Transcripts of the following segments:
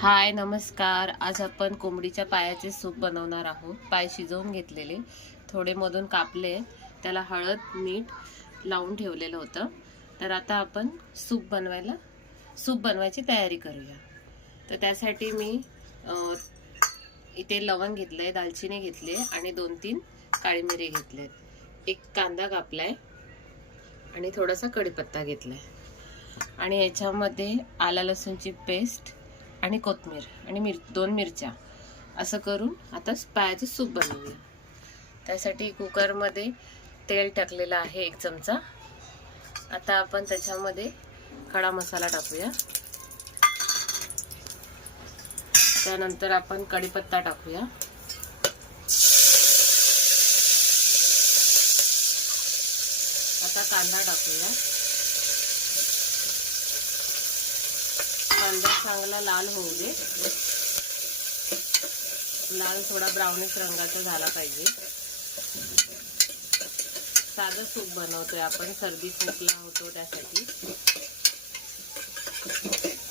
हाय नमस्कार. आज आपण कोंबडीच्या पायाचे सूप बनवणार आहोत. पाय शिजवून घेतलेले, थोडे मधून कापले, त्याला हळद मीठ लावून ठेवलेलं होतं. तर आता आपण सूप बनवायची तयारी करूया. तर त्यासाठी मी इथे लवंग घेतलंय, दालचिनी घेतली आणि 2-3 काळी मिरी घेतलेत, एक कांदा कापलाय आणि थोडासा कढीपत्ता घेतलाय आणि याच्यामध्ये आला लसूणची पेस्ट आणि कोथिंबीर आणि 2 मिरच्या असं करून आता पायाचं सूप बनवूया. त्यासाठी कुकरमध्ये तेल टाकलेलं आहे 1 चमचा. आता आपण त्याच्यामध्ये खडा मसाला टाकूया. त्यानंतर आपण कढीपत्ता टाकूया. आता कांदा टाकूया. कांदा चांगला लाल होऊ दे. लाल थोडा ब्राउनिश रंगाचा झाला पाहिजे. साधं सूप बनवतोय आपण, सर्दी खोकला होतो त्यासाठी.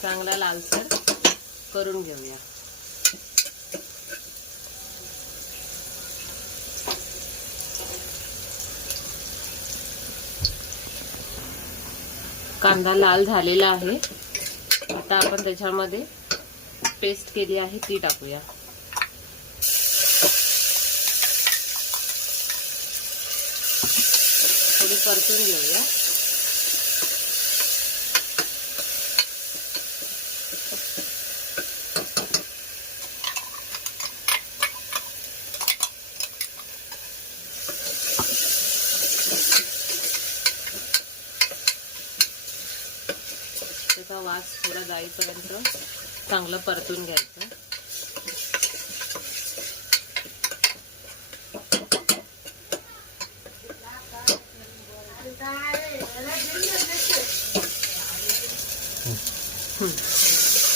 चांगला लालसर करून घेऊया. कांदा लाल झालेला आहे. आता आपण त्याच्यामध्ये पेस्ट केली आहे ती टाकूया. थोडी परतून घेऊया. त्याचा वास थोडा जाईपर्यंत चांगलं परतून घ्यायचं.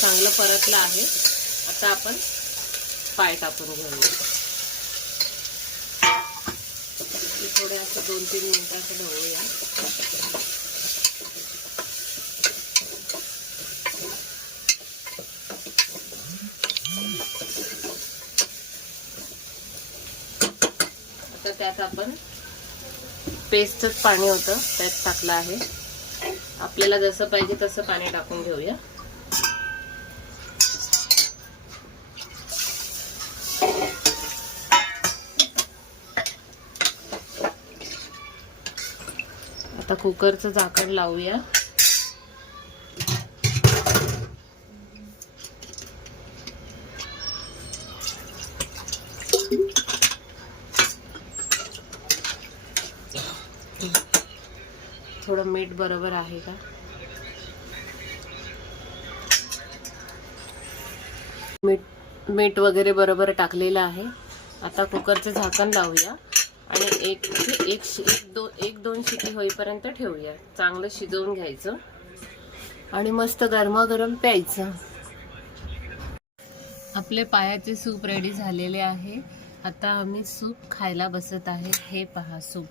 चांगलं परतलं आहे. आता आपण पाय टाकून घेऊया. थोडे असं 2-3 मिनिटाचं ढवळूया. तर त्यात आपण पेस्टच पाणी होतं त्यात टाकलं आहे. आपल्याला जसं पाहिजे तसं पाणी टाकून घेऊया. आता कुकरचं झाकण लावूया. थोडं मीठ बरोबर आहे का? मीठ वगैरे बरोबर टाकलेलं आहे. आता कुकरचं झाकण लावूया आणि एक दोन शिटी होईपर्यंत ठेवूया. चांगलं शिजवून घ्यायचं आणि मस्त गरमागरम प्यायचं. आपले पायाचे सूप रेडी झालेले आहे. आता आम्ही सूप खायला बसत आहे. हे पहा, सूप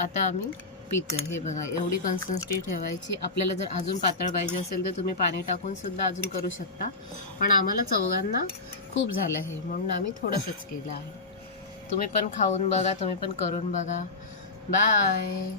आता आम्ही पितोय. हे बघा, एवढी कन्सिस्टन्सी ठेवायची. आपल्याला जर अजून पातळ पाहिजे असेल तर तुम्ही पाणी टाकून सुद्धा अजून करू शकता, पण आम्हाला चौघांना खूप झालं आहे म्हणून आम्ही थोडंसंच केलं आहे. तुम्ही पण खाऊन बघा, तुम्ही पण करून बघा. बाय.